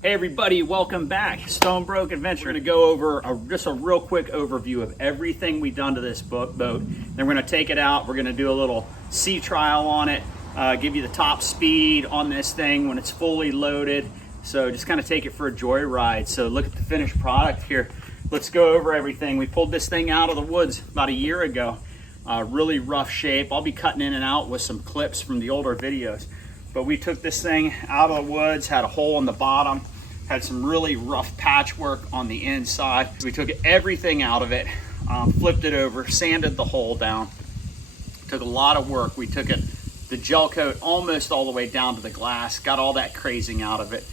Hey everybody, welcome back. Stonebroke Adventure. We're going to go over just a real quick overview of everything we've done to this boat. Then we're going to take it out. We're going to do a little sea trial on it, give you the top speed on this thing when it's fully loaded. So just kind of take it for a joyride. So look at the finished product here. Let's go over everything. We pulled this thing out of the woods about a year ago. Really rough shape. I'll be cutting in and out with some clips from the older videos. But we took this thing out of the woods, had a hole in the bottom, had some really rough patchwork on the inside. We took everything out of it, flipped it over, sanded the hole down. Took a lot of work. We took it, the gel coat almost all the way down to the glass, got all that crazing out of it.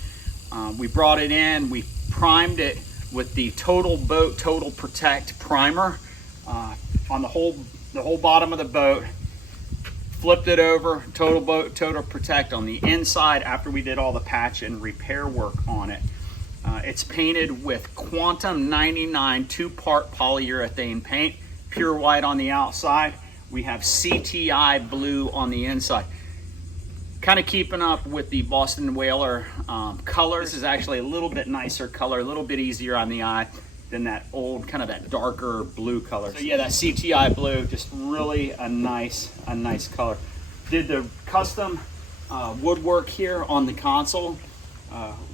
We brought it in, we primed it with the Total Boat Total Protect primer on the whole bottom of the boat. Flipped it over, Total Boat Total Protect on the inside after we did all the patch and repair work on it. It's painted with Quantum 99 2-part polyurethane paint, pure white on the outside. We have CTI blue on the inside. Kind of keeping up with the Boston Whaler color. This is actually a little bit nicer color, a little bit easier on the eye than that old, kind of that darker blue color. So yeah, that CTI blue, just really a nice color. Did the custom woodwork here on the console.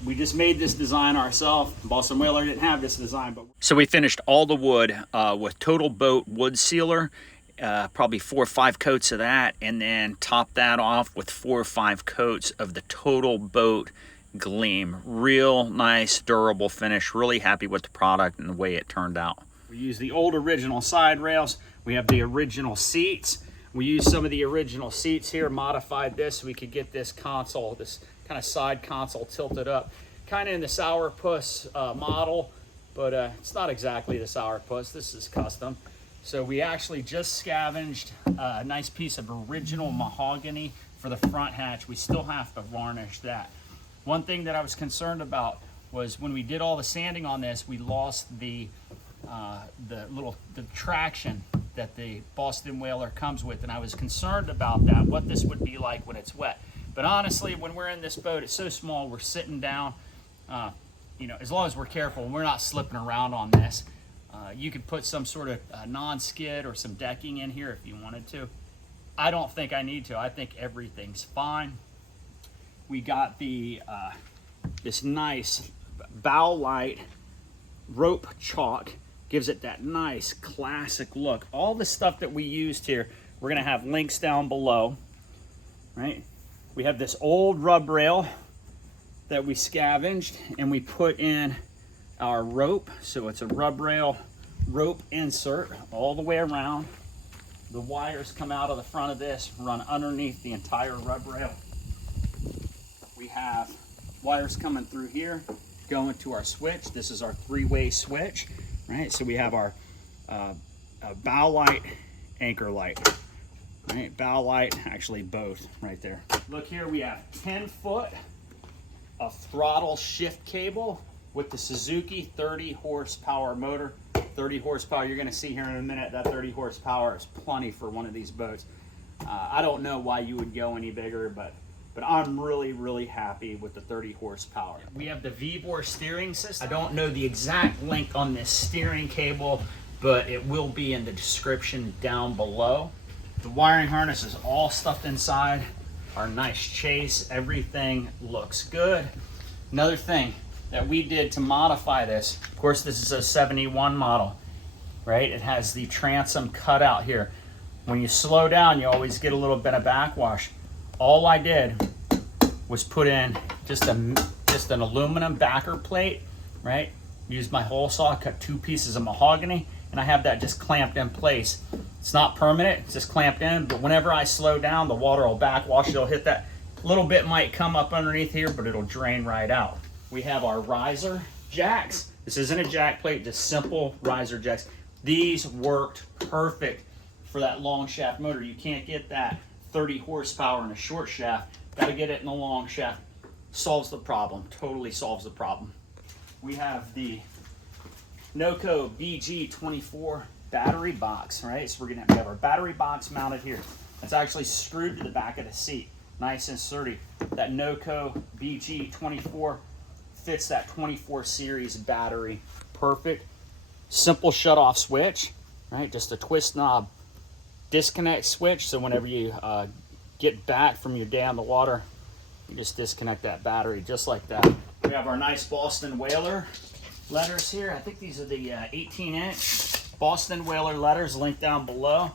We just made this design ourselves. Boston Whaler didn't have this design, but so we finished all the wood with Total Boat wood sealer, probably 4 or 5 coats of that, and then top that off with 4 or 5 coats of the Total Boat Gleam. Real nice, durable finish. Really happy with the product and the way it turned out. We use the old original side rails. We have the original seats. We used some of the original seats here, modified this so we could get this console, this kind of side console tilted up. Kind of in the Sourpuss model, but it's not exactly the Sourpuss. This is custom. So we actually just scavenged a nice piece of original mahogany for the front hatch. We still have to varnish that. One thing that I was concerned about was when we did all the sanding on this, we lost the traction that the Boston Whaler comes with, and I was concerned about that, what this would be like when it's wet. But honestly, when we're in this boat, it's so small, we're sitting down, you know, as long as we're careful, we're not slipping around on this. You could put some sort of non-skid or some decking in here if you wanted to. I don't think I need to. I think everything's fine. We got the this nice bow light rope chalk, gives it that nice classic look. All the stuff that we used here, we're gonna have links down below, right? We have this old rub rail that we scavenged and we put in our rope. So it's a rub rail rope insert all the way around. The wires come out of the front of this, run underneath the entire rub rail. We have wires coming through here, going to our switch. This is our 3-way switch, right? So we have our bow light, anchor light, right? Bow light, actually both right there. Look here, we have 10 foot of throttle shift cable with the Suzuki 30 horsepower motor. 30 horsepower, you're gonna see here in a minute, that 30 horsepower is plenty for one of these boats. I don't know why you would go any bigger, but I'm really happy with the 30 horsepower. We have the VBOR steering system. I don't know the exact length on this steering cable, but it will be in the description down below. The wiring harness is all stuffed inside. Our nice chase, everything looks good. Another thing that we did to modify this, of course this is a 71 model, right? It has the transom cut out here. When you slow down, you always get a little bit of backwash. All I did was put in just an aluminum backer plate, right? Used my hole saw, cut 2 pieces of mahogany, and I have that just clamped in place. It's not permanent, it's just clamped in, but whenever I slow down, the water will backwash, it'll hit that. A little bit might come up underneath here, but it'll drain right out. We have our riser jacks. This isn't a jack plate, just simple riser jacks. These worked perfect for that long shaft motor. You can't get that 30 horsepower in a short shaft. Got to get it in a long shaft. Solves the problem, totally solves the problem. We have the Noco BG24 battery box, right? So we have our battery box mounted here. It's actually screwed to the back of the seat. Nice and sturdy. That Noco BG24 fits that 24 series battery perfect. Simple shut off switch, right? Just a twist knob disconnect switch. So whenever you get back from your day on the water, you just disconnect that battery just like that. We have our nice Boston Whaler letters here. I think these are the 18-inch Boston Whaler letters, linked down below.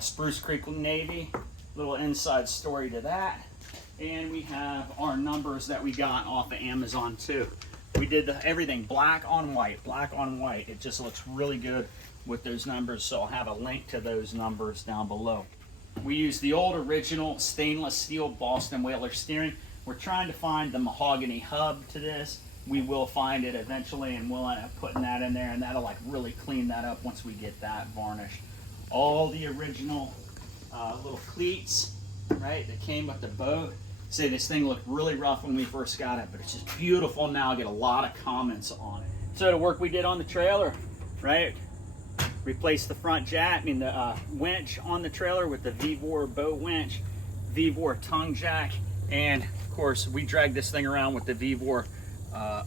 Spruce Creek Navy, little inside story to that. And we have our numbers that we got off of Amazon too. We did everything black on white, black on white. It just looks really good with those numbers, so I'll have a link to those numbers down below. We use the old original stainless steel Boston Whaler steering. We're trying to find the mahogany hub to this. We will find it eventually, and we'll end up putting that in there, and that'll like really clean that up once we get that varnished. All the original little cleats, right, that came with the boat. Say this thing looked really rough when we first got it, but it's just beautiful now. I get a lot of comments on it. So the work we did on the trailer, right? Replaced the front jack, the winch on the trailer with the Vevor boat winch, Vevor tongue jack, and of course we dragged this thing around with the Vevor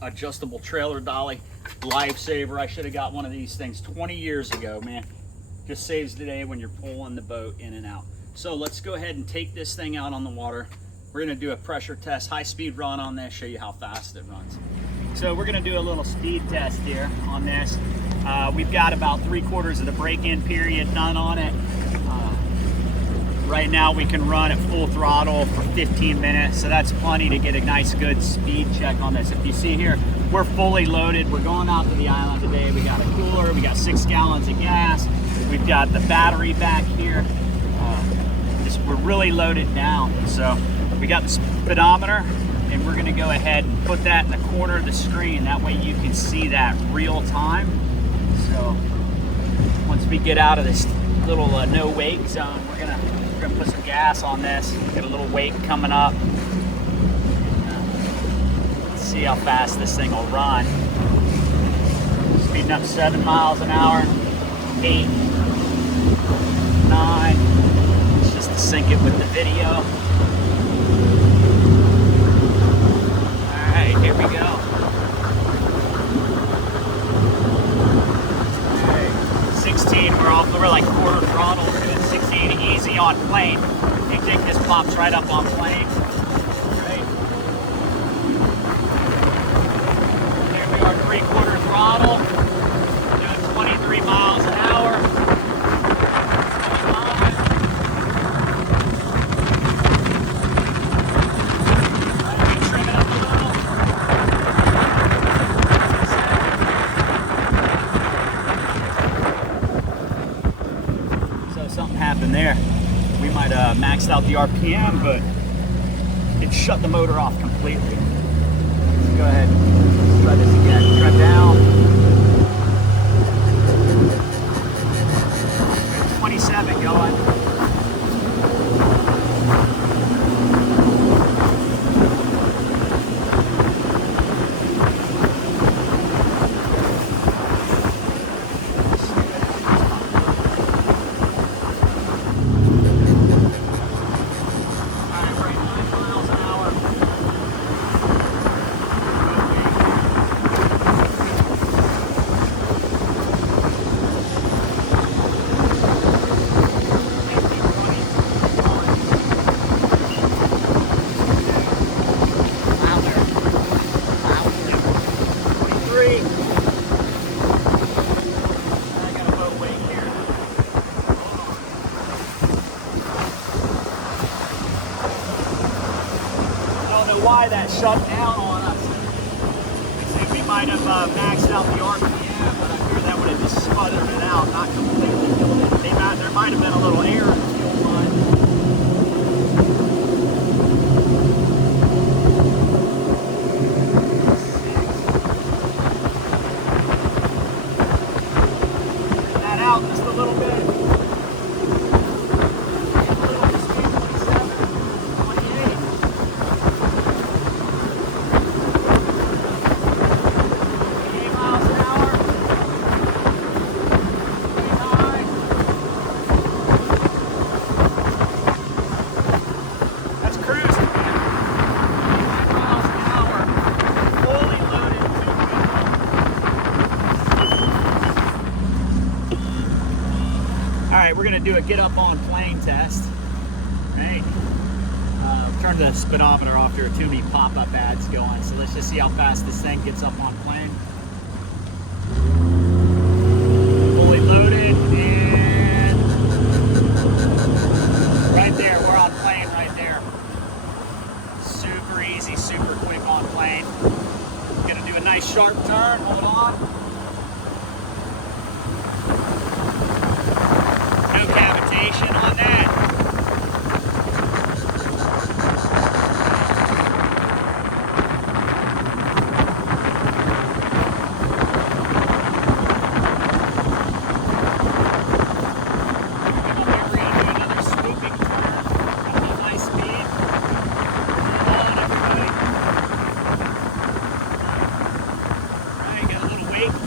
adjustable trailer dolly. Lifesaver. I should have got one of these things 20 years ago, man. Just saves the day when you're pulling the boat in and out. So let's go ahead and take this thing out on the water. We're gonna do a pressure test, high speed run on this, show you how fast it runs. So we're gonna do a little speed test here on this. We've got about 3/4 of the break-in period done on it. Right now we can run at full throttle for 15 minutes, so that's plenty to get a nice good speed check on this. If you see here, we're fully loaded. We're going out to the island today. We got a cooler, we got 6 gallons of gas, we've got the battery back here. We're really loaded down. So we got the speedometer, and we're gonna go ahead and put that in the corner of the screen. That way you can see that real time. So once we get out of this little no wake zone, we're gonna put some gas on this. Get a little wake coming up. Let's see how fast this thing will run. Speeding up 7 miles an hour, 8, 9. It's just to sync it with the video. All right, here we go. All right, 16. We're like quarter throttle. We're doing 16 easy on plane. You think this pops right up on plane. Right. There we are, 3/4 throttle. Doing 23 miles an hour. 25. Right, trim it up a little. So something happened there. We might have maxed out the RPM, but it shut the motor off completely. Let's go ahead. Let's try this again. Trim down. 27 going. Why that shut down on us. They say we might have maxed out the RPM, but I fear that would have just smothered it out, not completely killed it. There might have been a little air in the fuel line. That out just a little bit. That's cruising, man. right, we're gonna do a get up on plane test. Right. Turn the speedometer off. There are too many pop-up ads going, so let's just see how fast this thing gets up on plane. Fully loaded, and right there, we're on plane right there. Super easy, super quick on plane. Gonna do a nice sharp turn, hold on. No cavitation on that.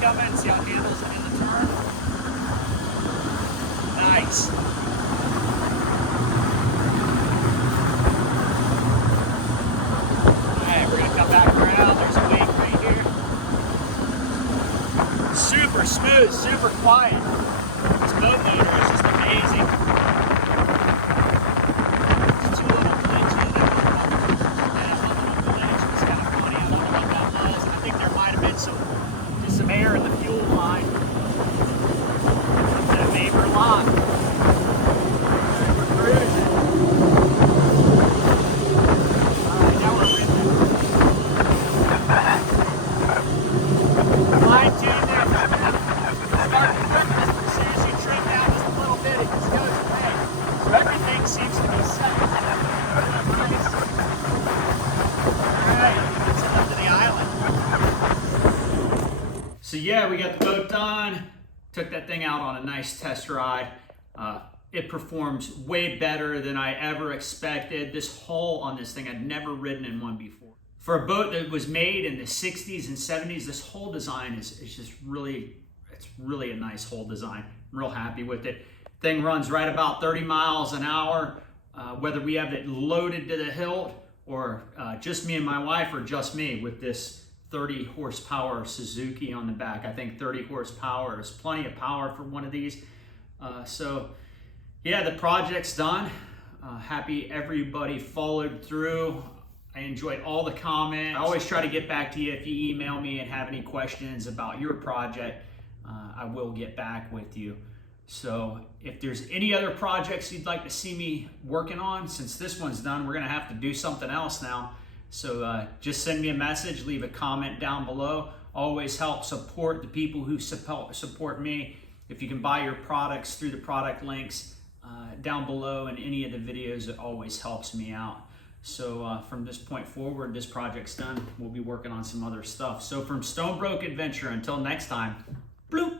Coming, see how it handles it in the turn. Nice. Alright, we're gonna come back around. There's a wake right here. Super smooth, super quiet. This boat motor is just amazing. There's two little glitches. That little glitch was kind of funny. I don't know what that was. I think there might have been some air in the fuel line that made her lock. We're cruising. Alright, now we're ripping. Fine tune there. Start to as soon as you trim down just a little bit, it just goes away. So everything seems to be set. Alright, let's head up to the island. So yeah, we got the boat done, took that thing out on a nice test ride. It performs way better than I ever expected. This hull on this thing, I'd never ridden in one before. For a boat that was made in the 60s and 70s, this whole design is just really, it's really a nice whole design. I'm real happy with it. Thing runs right about 30 miles an hour, whether we have it loaded to the hilt or just me and my wife or just me with this 30 horsepower Suzuki on the back. I think 30 horsepower is plenty of power for one of these. So yeah, the project's done. Happy everybody followed through. I enjoyed all the comments. I always try to get back to you if you email me and have any questions about your project. I will get back with you. So if there's any other projects you'd like to see me working on, since this one's done, we're gonna have to do something else now. So just send me a message, leave a comment down below. Always help support the people who support me. If you can buy your products through the product links down below in any of the videos, it always helps me out. So from this point forward, this project's done. We'll be working on some other stuff. So from Stonebroke Adventure, until next time, bloop.